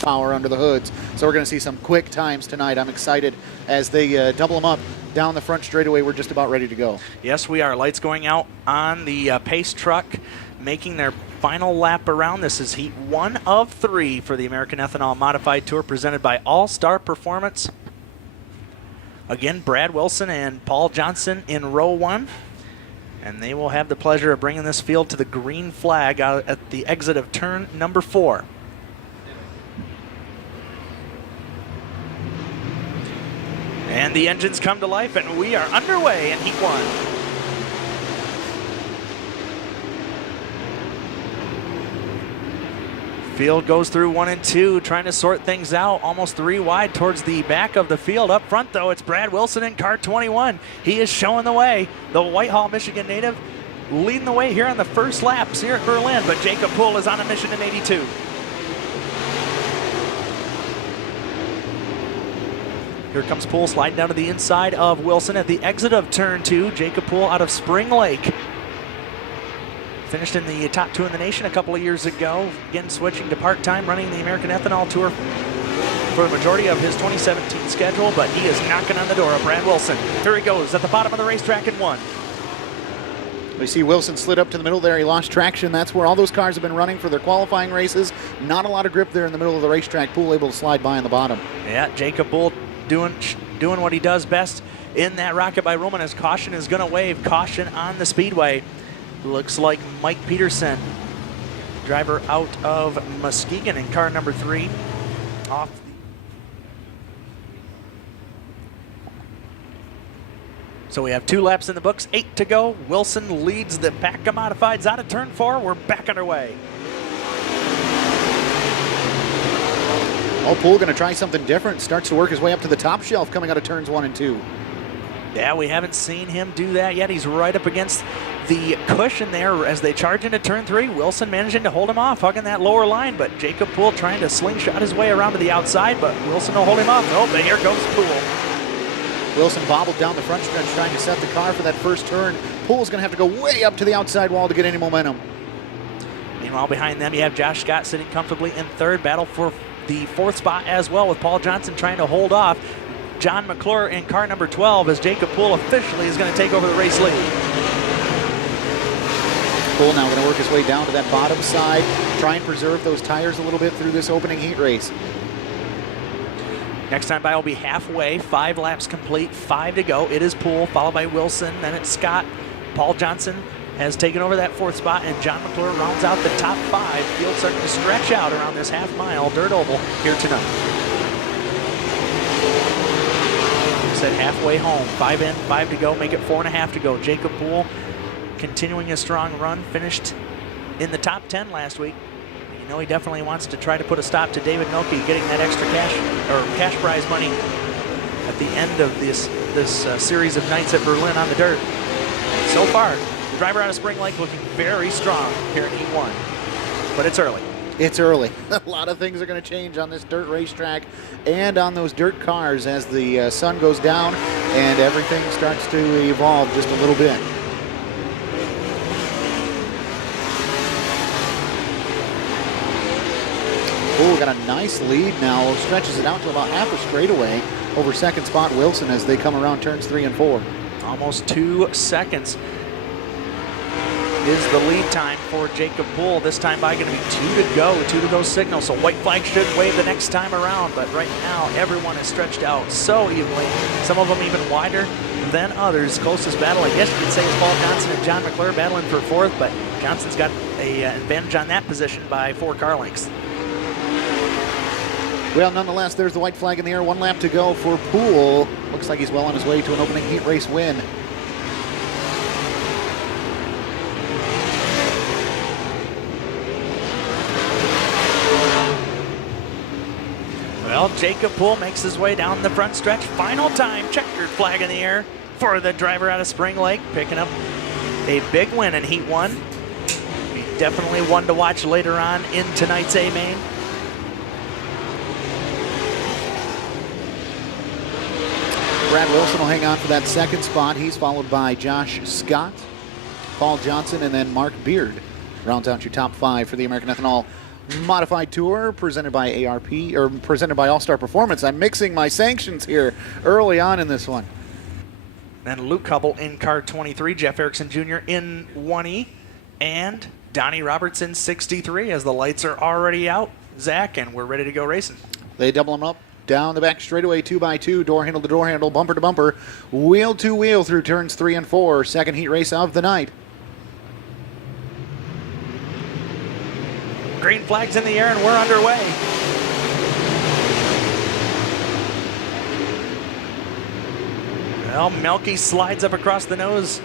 horsepower under the hoods. So we're going to see some quick times tonight. I'm excited as they double them up down the front straightaway. We're just about ready to go. Yes, we are. Lights going out on the pace truck, making their final lap around. This is heat 1 of 3 for the American Ethanol Modified Tour, presented by All-Star Performance. Again, Brad Wilson and Paul Johnson in row 1. And they will have the pleasure of bringing this field to the green flag out at the exit of turn number 4. And the engines come to life, and we are underway in heat 1. Field goes through 1 and 2, trying to sort things out. Almost 3 wide towards the back of the field. Up front, though, it's Brad Wilson in car 21. He is showing the way. The Whitehall, Michigan native leading the way here on the first laps here at Berlin, but Jacob Poole is on a mission in 82. Here comes Poole sliding down to the inside of Wilson at the exit of turn 2. Jacob Poole out of Spring Lake. Finished in the top 2 in the nation a couple of years ago. Again, switching to part-time, running the American Ethanol Tour for the majority of his 2017 schedule, but he is knocking on the door of Brad Wilson. Here he goes at the bottom of the racetrack in 1. We see Wilson slid up to the middle there. He lost traction. That's where all those cars have been running for their qualifying races. Not a lot of grip there in the middle of the racetrack. Poole able to slide by on the bottom. Yeah, Jacob Poole doing what he does best in that rocket by Roman, as caution is going to wave. Caution on the speedway. Looks like Mike Peterson, driver out of Muskegon in car number 3. So we have 2 laps in the books, 8 to go. Wilson leads the pack of modifieds out of turn 4. We're back underway. Oh, Poole going to try something different. Starts to work his way up to the top shelf coming out of turns 1 and 2. Yeah, we haven't seen him do that yet. He's right up against the cushion there as they charge into turn 3. Wilson managing to hold him off, hugging that lower line, but Jacob Poole trying to slingshot his way around to the outside, but Wilson will hold him off. Oh, but here goes Poole. Wilson bobbled down the front stretch trying to set the car for that first turn. Poole's going to have to go way up to the outside wall to get any momentum. Meanwhile, behind them, you have Josh Scott sitting comfortably in 3rd. Battle for the 4th spot as well, with Paul Johnson trying to hold off John McClure in car number 12, as Jacob Poole officially is going to take over the race lead. Poole now going to work his way down to that bottom side, try and preserve those tires a little bit through this opening heat race. Next time by will be halfway, 5 laps complete, 5 to go. It is Poole, followed by Wilson, then it's Scott. Paul Johnson has taken over that 4th spot, and John McClure rounds out the top 5. Field starting to stretch out around this half-mile dirt oval here tonight. Said halfway home, 5 in, 5 to go, make it 4.5 to go. Jacob Poole continuing a strong run, finished in the top 10 last week. You know he definitely wants to try to put a stop to David Noki getting that extra cash prize money at the end of this series of nights at Berlin on the dirt. So far, driver out of Spring Lake looking very strong here in heat 1, but it's early. It's early. A lot of things are going to change on this dirt racetrack and on those dirt cars as the sun goes down and everything starts to evolve just a little bit. Oh, got a nice lead now. Stretches it out to about half a straightaway over 2nd spot Wilson as they come around turns 3 and 4. Almost 2 seconds is the lead time for Jacob Poole. This time by going to be 2 to go signal. So white flag should wave the next time around, but right now everyone is stretched out so evenly. Some of them even wider than others. Closest battle, I guess you could say, is Paul Johnson and John McClure battling for 4th, but Johnson's got an advantage on that position by 4 car lengths. Well, nonetheless, there's the white flag in the air. 1 lap to go for Poole. Looks like he's well on his way to an opening heat race win. Well, Jacob Poole makes his way down the front stretch. Final time, checkered flag in the air for the driver out of Spring Lake, picking up a big win in heat 1. Be definitely one to watch later on in tonight's A-Main. Brad Wilson will hang on for that 2nd spot. He's followed by Josh Scott, Paul Johnson, and then Mark Beard rounds out your top 5 for the American Ethanol Modified Tour presented by ARP, or presented by All-Star Performance. I'm mixing my sanctions here early on in this one. Then Luke Hubble in car 23, Jeff Erickson Jr. in 1E, and Donnie Roberts in 63 as the lights are already out, Zach, and we're ready to go racing. They double them up down the back straightaway, 2x2, door handle to door handle, bumper to bumper, wheel to wheel through turns 3 and 4. Second heat race of the night. Green flag's in the air and we're underway. Well, Melky slides up across the nose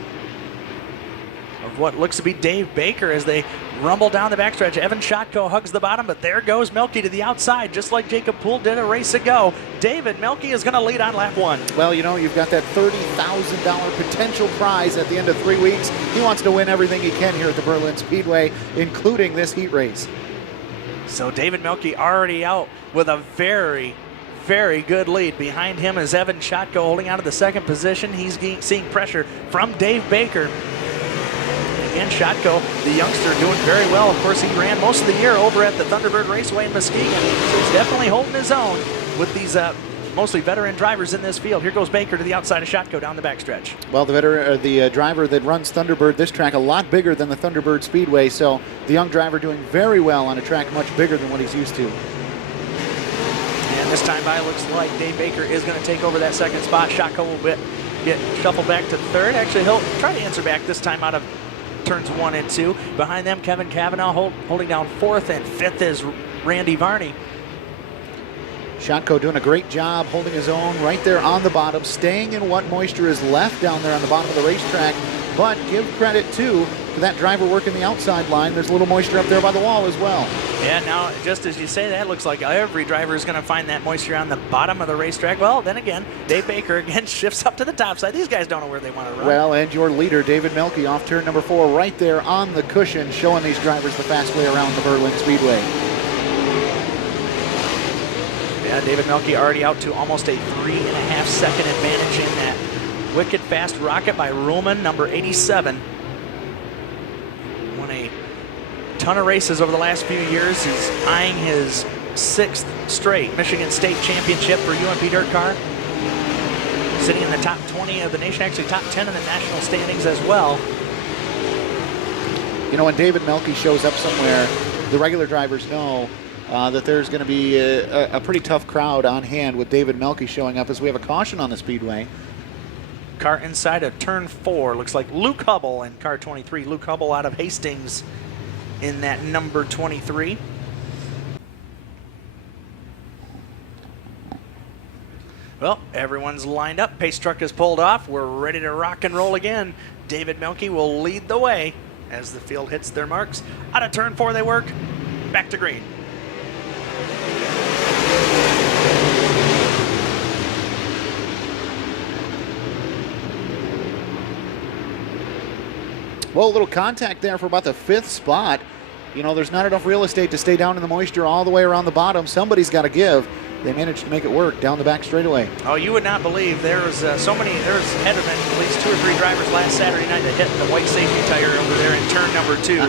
of what looks to be Dave Baker as they rumble down the backstretch. Evan Shotko hugs the bottom, but there goes Melky to the outside, just like Jacob Poole did a race ago. David Melky is going to lead on lap 1. Well, you know, you've got that $30,000 potential prize at the end of 3 weeks. He wants to win everything he can here at the Berlin Speedway, including this heat race. So David Melky already out with a very, very good lead. Behind him is Evan Shotko holding out of the second position. He's seeing pressure from Dave Baker. Again, Shotko, the youngster, doing very well. Of course, he ran most of the year over at the Thunderbird Raceway in Muskegon. So he's definitely holding his own with these mostly veteran drivers in this field. Here goes Baker to the outside of Shotko down the backstretch. Well, the driver that runs Thunderbird, this track a lot bigger than the Thunderbird Speedway, so the young driver doing very well on a track much bigger than what he's used to. And this time by, looks like Dave Baker is going to take over that second spot. Shotko will get shuffled back to third. Actually, he'll try to answer back this time out of turns 1 and 2. Behind them, Kevin Cavanaugh holding down 4th, and 5th is Randy Varney. Shotko doing a great job holding his own right there on the bottom, staying in what moisture is left down there on the bottom of the racetrack. But give credit to that driver working the outside line. There's a little moisture up there by the wall as well. Yeah, now just as you say that, looks like every driver is going to find that moisture on the bottom of the racetrack. Well, then again, Dave Baker again shifts up to the top side. These guys don't know where they want to run. Well, and your leader, David Melky, off turn number 4, right there on the cushion, showing these drivers the fast way around the Berlin Speedway. Yeah, David Melky already out to almost a 3.5 second advantage in that wicked fast rocket by Ruhlman, number 87. Won a ton of races over the last few years. He's eyeing his 6th straight Michigan State Championship for UMP Dirt Car. Sitting in the top 20 of the nation, actually top 10 in the national standings as well. You know, when David Melky shows up somewhere, the regular drivers know that there's going to be a pretty tough crowd on hand with David Melky showing up, as we have a caution on the speedway. Car inside of turn 4. Looks like Luke Hubble in car 23. Luke Hubble out of Hastings in that number 23. Well, everyone's lined up. Pace truck is pulled off. We're ready to rock and roll again. David Melky will lead the way as the field hits their marks. Out of turn 4 they work. Back to green. Well, a little contact there for about the 5th spot. You know, there's not enough real estate to stay down in the moisture all the way around the bottom. Somebody's got to give. They managed to make it work down the back straightaway. Oh, you would not believe there's had been at least 2 or 3 drivers last Saturday night that hit the white safety tire over there in turn number 2.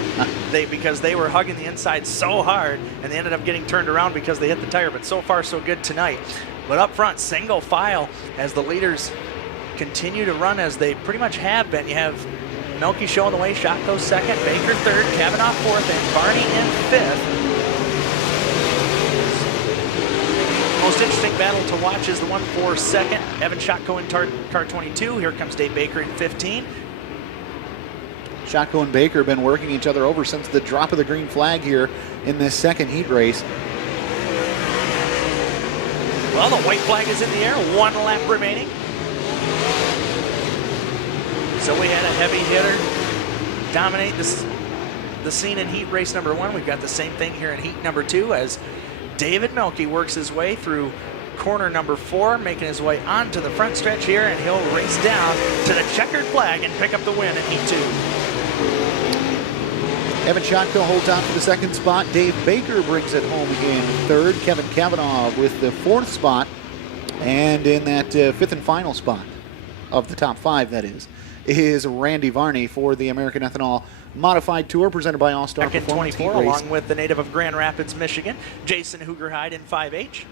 Because they were hugging the inside so hard, and they ended up getting turned around because they hit the tire. But so far, so good tonight. But up front, single file as the leaders continue to run as they pretty much have been. You have Melky showing the way, Shotko 2nd, Baker 3rd, Cavanaugh 4th, and Varney in 5th. Most interesting battle to watch is the one for 2nd. Evan Shotko in car 22. Here comes Dave Baker in 15. Shotko and Baker have been working each other over since the drop of the green flag here in this second heat race. Well, the white flag is in the air. 1 lap remaining. So we had a heavy hitter dominate the scene in heat race number 1. We've got the same thing here in heat number 2 as David Melky works his way through corner number 4, making his way onto the front stretch here, and he'll race down to the checkered flag and pick up the win in heat 2. Evan Shotko holds on for the 2nd spot. Dave Baker brings it home in 3rd. Kevin Cavanaugh with the 4th spot, and in that 5th and final spot of the top 5, that is. is Randy Varney for the American Ethanol Modified Tour presented by All-Star Back in Performance 24, Heat Race. along with the native of Grand Rapids, Michigan, Jason Hoogerheide in 5H.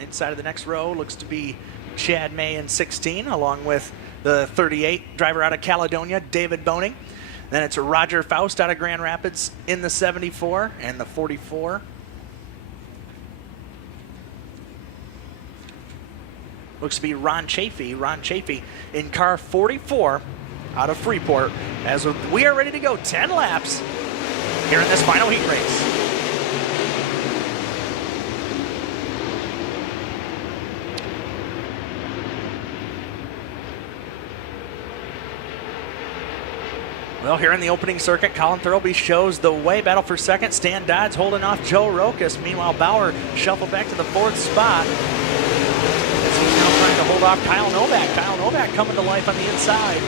Inside of the next row looks to be Chad May in 16, along with the 38 driver out of Caledonia, David Boning. Then it's Roger Faust out of Grand Rapids in the 74 and the 44. Looks to be Ron Chafee. Ron Chafee in car 44 out of Freeport as we are ready to go 10 laps here in this final heat race. Well, here in the opening circuit, Colin Thurlby shows the way. Battle for second. Stan Dodds holding off Joe Rokas. Meanwhile, Bauer shuffled back to the 4th spot. As he's now trying to hold off Kyle Novak. Kyle Novak coming to life on the inside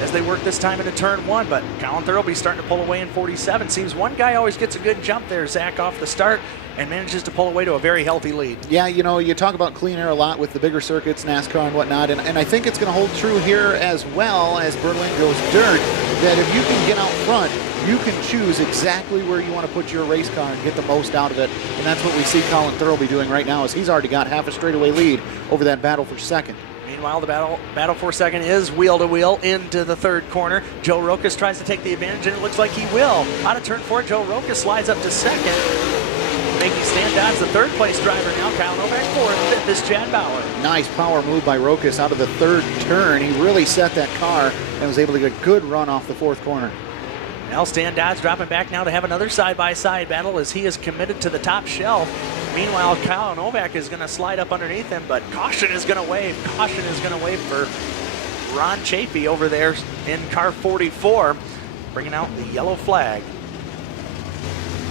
as they work this time into turn 1. But Colin Thurlby starting to pull away in 47. Seems one guy always gets a good jump there, Zach, off the start, and manages to pull away to a very healthy lead. Yeah, you know, you talk about clean air a lot with the bigger circuits, NASCAR and whatnot, and I think it's going to hold true here as well as Berlin goes dirt, that if you can get out front, you can choose exactly where you want to put your race car and get the most out of it. And that's what we see Colin Thurlby doing right now, as he's already got half a straightaway lead over that battle for second. Meanwhile, the battle for second is wheel-to-wheel into the 3rd corner. Joe Rokas tries to take the advantage, and it looks like he will. Out of turn 4, Joe Rokas slides up to second, making Stan Dodds the 3rd place driver now. Kyle Novak 4th, 5th is Chad Bauer. Nice power move by Rokas out of the 3rd turn. He really set that car and was able to get a good run off the 4th corner. Now Stan Dodds dropping back now to have another side-by-side battle as he is committed to the top shelf. Meanwhile, Kyle Novak is going to slide up underneath him, but caution is going to wave. Caution is going to wave for Ron Chafee over there in car 44, bringing out the yellow flag.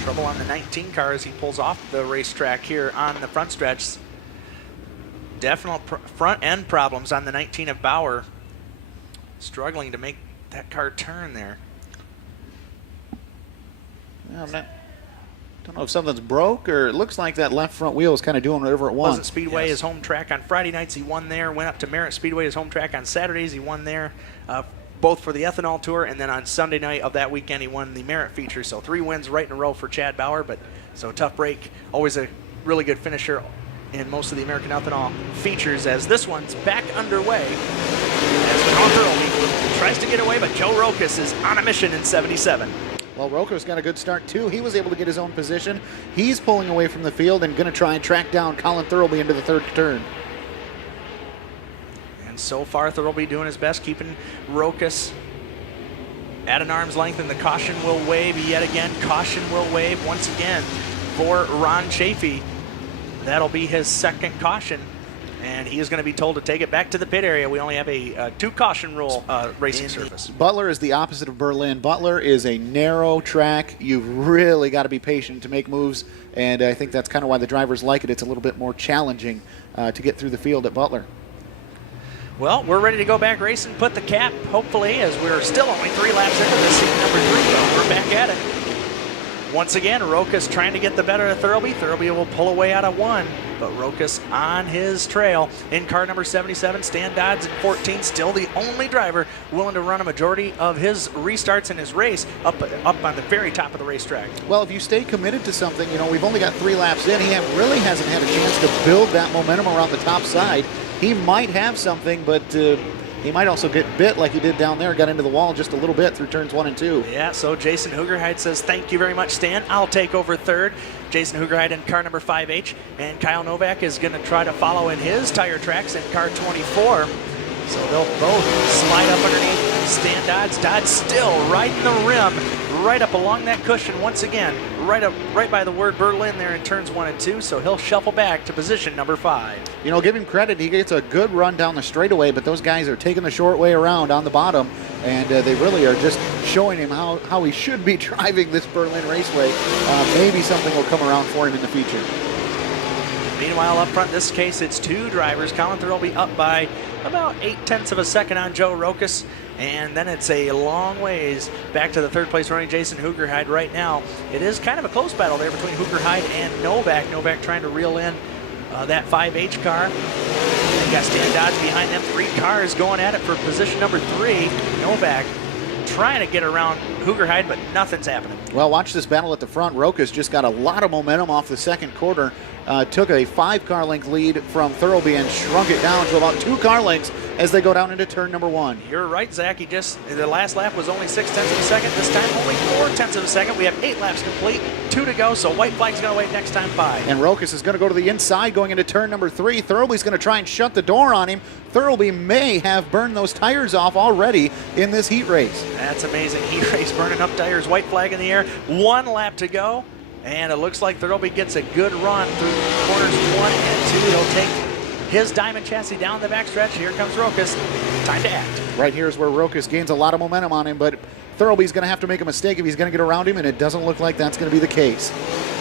Trouble on the 19 car as he pulls off the racetrack here on the front stretch. Definite front end problems on the 19 of Bauer. Struggling to make that car turn there. Yeah, don't know if something's broke, or it looks like that left front wheel is kind of doing whatever it wants. Pleasant Speedway, his home track on Friday nights, he won there. Went up to Merritt Speedway, his home track on Saturdays, he won there, both for the Ethanol Tour, and then on Sunday night of that weekend he won the Merritt feature. So 3 wins right in a row for Chad Bauer, but so tough break. Always a really good finisher in most of the American Ethanol features, as this one's back underway. As Colin Thurlby tries to get away, but Joe Rokas is on a mission in 77. Well, Rokas got a good start too. He was able to get his own position. He's pulling away from the field and going to try and track down Colin Thurlby into the 3rd turn. And so far, Thurlby doing his best, keeping Rokas at an arm's length, and the caution will wave yet again. Caution will wave once again for Ron Chafee. That'll be his 2nd caution, and he is going to be told to take it back to the pit area. We only have a 2 caution rule racing surface. Butler is the opposite of Berlin. Butler is a narrow track. You've really got to be patient to make moves, and I think that's kind of why the drivers like it. It's a little bit more challenging to get through the field at Butler. Well, we're ready to go back racing, put the cap, hopefully, as we're still only 3 laps into this seat number 3. We're back at it. Once again, Rokas trying to get the better of Thurlby. Thurlby will pull away out of 1, but Rokas on his trail. In car number 77, Stan Dodds in 14, still the only driver willing to run a majority of his restarts in his race up on the very top of the racetrack. Well, if you stay committed to something, you know, we've only got 3 laps in. He really hasn't had a chance to build that momentum around the top side. He might have something, but he might also get bit like he did down there, got into the wall just a little bit through turns 1 and 2. Yeah, so Jason Hoogerheide says, thank you very much, Stan. I'll take over 3rd. Jason Hoogerheide in car number 5H, and Kyle Novak is going to try to follow in his tire tracks in car 24. So they'll both slide up underneath Stan Dodds. Dodds still riding the rim, right up along that cushion once again, right by the word Berlin there in turns 1 and 2. So he'll shuffle back to position number 5. You know, give him credit. He gets a good run down the straightaway, but those guys are taking the short way around on the bottom, and they really are just showing him how he should be driving this Berlin Raceway. Maybe something will come around for him in the future. Meanwhile, up front, in this case, it's 2 drivers. Colin Thurlby up by about 0.8 of a second on Joe Rokas. And then it's a long ways back to the 3rd place running Jason Hoogerheide right now. It is kind of a close battle there between Hoogerheide and Novak. Novak trying to reel in that 5H car. We got Stan Dodge behind them. 3 cars going at it for position number 3. Novak trying to get around Hoogerheide, but nothing's happening. Well, watch this battle at the front. Rokas just got a lot of momentum off the second quarter. Took a 5-car length lead from Thurlby and shrunk it down to about 2 car lengths as they go down into turn number 1. You're right, Zach. The last lap was only 0.6 of a second. This time only 0.4 of a second. We have 8 laps complete, 2 to go, so white flag's going to wait next time 5. And Rokas is going to go to the inside going into turn number 3. Thurlby's going to try and shut the door on him. Thurlby may have burned those tires off already in this heat race. That's amazing. Heat race burning up tires, white flag in the air. 1 lap to go. And it looks like Thurlby gets a good run through corners 1 and 2. He'll take his diamond chassis down the backstretch. Here comes Rokas. Time to act. Right here is where Rokas gains a lot of momentum on him, but Thurlby's going to have to make a mistake if he's going to get around him, and it doesn't look like that's going to be the case.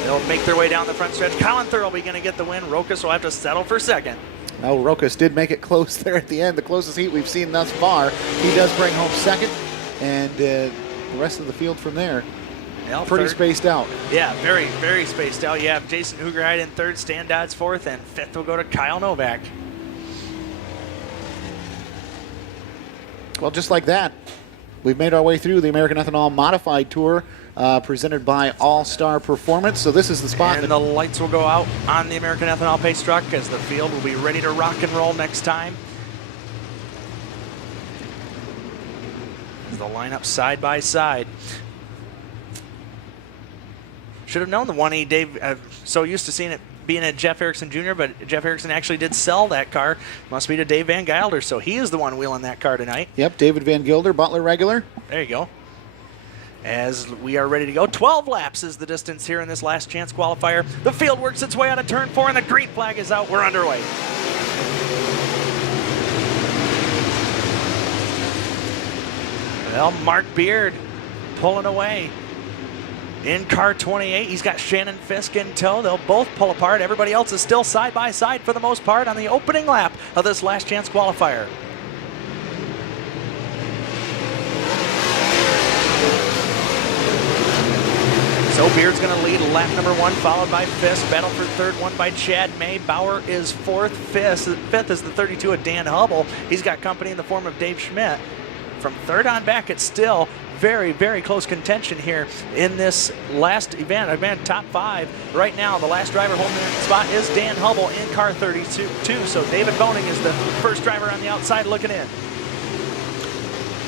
They'll make their way down the front stretch. Colin Thurlby going to get the win. Rokas will have to settle for second. Oh, Rokas did make it close there at the end, the closest heat we've seen thus far. He does bring home second, and the rest of the field from there, pretty spaced out. Yeah, very, very spaced out. You have Jason Hoogerheide in 3rd, Stan Dodds 4th, and 5th will go to Kyle Novak. Well, just like that, we've made our way through the American Ethanol Modified Tour presented by All-Star Performance. So this is the spot. And the lights will go out on the American Ethanol pace truck as the field will be ready to rock and roll next time. As the lineup side by side. Should have known the 1E. Dave, so used to seeing it being a Jeff Erickson Jr., but Jeff Erickson actually did sell that car. Must be to Dave Van Gilder, so he is the one wheeling that car tonight. Yep, David Van Gilder, Butler regular. There you go. As we are ready to go. 12 laps is the distance here in this last chance qualifier. The field works its way out of turn 4, and the green flag is out. We're underway. Well, Mark Beard pulling away. In car 28, he's got Shannon Fisk in tow. They'll both pull apart. Everybody else is still side by side for the most part on the opening lap of this last chance qualifier. So Beard's going to lead lap number 1, followed by Fisk. Battle for 3rd, won by Chad May. Bauer is 4th. 5th is the 32 of Dan Hubble. He's got company in the form of Dave Schmidt. From 3rd on back, it's still very, very close contention here in this last event, top 5. Right now, the last driver holding the spot is Dan Hubble in car 32. So David Boning is the first driver on the outside looking in.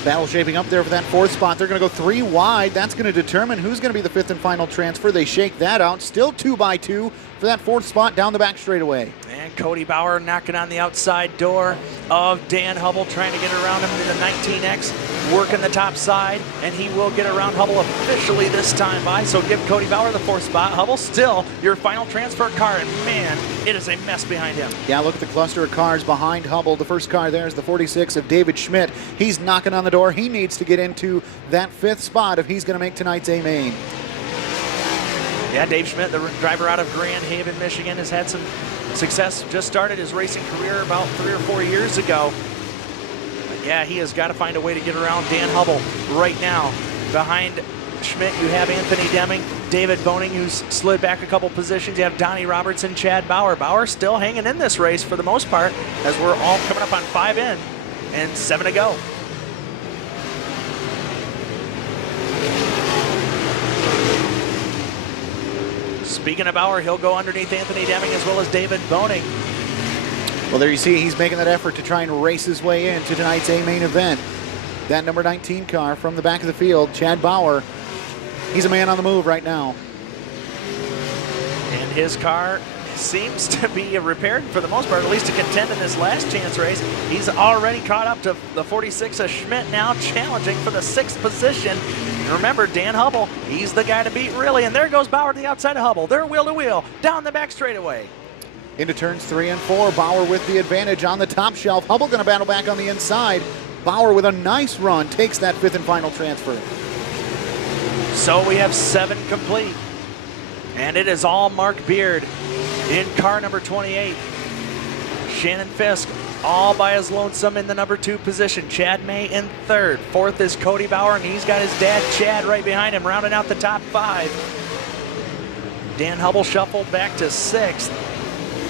Battle shaping up there for that 4th spot. They're going to go 3 wide. That's going to determine who's going to be the 5th and final transfer. They shake that out. Still 2 by 2 for that 4th spot down the back straightaway. And Cody Bauer knocking on the outside door of Dan Hubble, trying to get around him in the 19X, working the top side, and he will get around Hubble officially this time by. So give Cody Bauer the 4th spot. Hubble still your final transfer car, and man, it is a mess behind him. Yeah, look at the cluster of cars behind Hubble. The first car there is the 46 of David Schmidt. He's knocking on the door. He needs to get into that 5th spot if he's going to make tonight's A main. Yeah, Dave Schmidt, the driver out of Grand Haven, Michigan, has had some success. Just started his racing career about 3 or 4 years ago. But yeah, he has got to find a way to get around Dan Hubble right now. Behind Schmidt, you have Anthony Deming, David Boning, who's slid back a couple positions. You have Donnie Robertson, Chad Bauer. Bauer still hanging in this race for the most part, as we're all coming up on 5 in and 7 to go. Speaking of Bauer, he'll go underneath Anthony Deming as well as David Boning. Well, there you see he's making that effort to try and race his way into tonight's A main event. That number 19 car from the back of the field, Chad Bauer, he's a man on the move right now. And his car seems to be repaired for the most part, at least to contend in this last chance race. He's already caught up to the 46 of Schmidt, now challenging for the 6th position. And remember, Dan Hubble, he's the guy to beat really. And there goes Bauer to the outside of Hubble. They're wheel to wheel down the back straightaway. Into turns 3 and 4, Bauer with the advantage on the top shelf. Hubble going to battle back on the inside. Bauer with a nice run takes that 5th and final transfer. So we have 7 complete. And it is all Mark Beard in car number 28. Shannon Fisk all by his lonesome in the number 2 position. Chad May in 3rd. 4th is Cody Bauer, and he's got his dad Chad right behind him, rounding out the top 5. Dan Hubble shuffled back to 6th.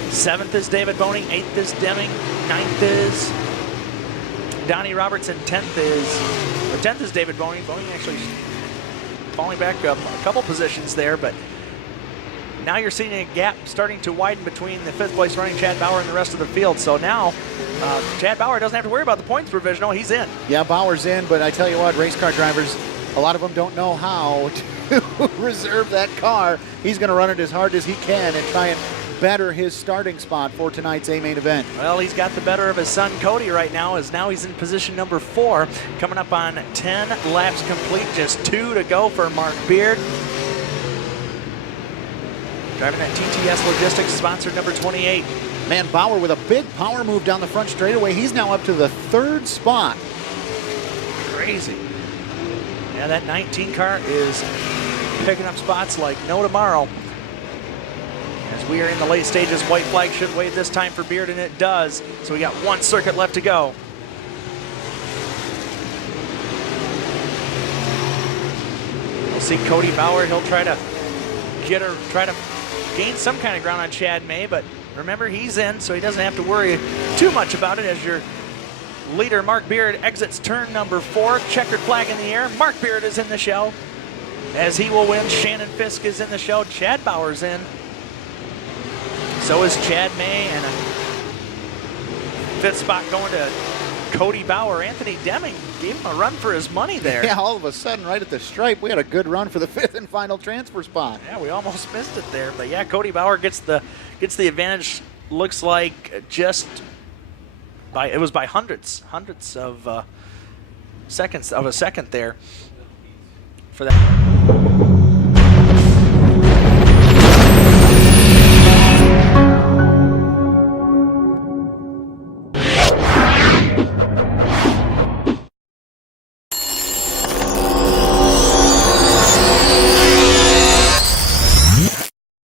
7th is David Boning, 8th is Deming, 9th is Donnie Roberts, and 10th is David Boning. Boning actually falling back a couple positions there, but now you're seeing a gap starting to widen between the 5th place running Chad Bauer and the rest of the field. So now Chad Bauer doesn't have to worry about the points provisional. He's in. Yeah, Bauer's in, but I tell you what, race car drivers, a lot of them don't know how to reserve that car. He's going to run it as hard as he can and try and better his starting spot for tonight's A-main event. Well, he's got the better of his son Cody right now, as now he's in position number 4, coming up on 10 laps complete, just 2 to go for Mark Beard. Driving that TTS Logistics, sponsor number 28. Man, Bauer with a big power move down the front straightaway. He's now up to the 3rd spot. Crazy. Yeah, that 19 car is picking up spots like no tomorrow. As we are in the late stages, white flag should wave this time for Beard, and it does. So we got 1 circuit left to go. We'll see Cody Bauer. He'll try to gain some kind of ground on Chad May, but remember, he's in, so he doesn't have to worry too much about it as your leader, Mark Beard, exits turn number 4. Checkered flag in the air. Mark Beard is in the show, as he will win. Shannon Fisk is in the show. Chad Bauer's in. So is Chad May, and a 5th spot going to Cody Bauer. Anthony Deming gave him a run for his money there. Yeah, all of a sudden, right at the stripe, we had a good run for the 5th and final transfer spot. Yeah, we almost missed it there, but yeah, Cody Bauer gets the advantage. Looks like just by hundredths of seconds of a second there for that.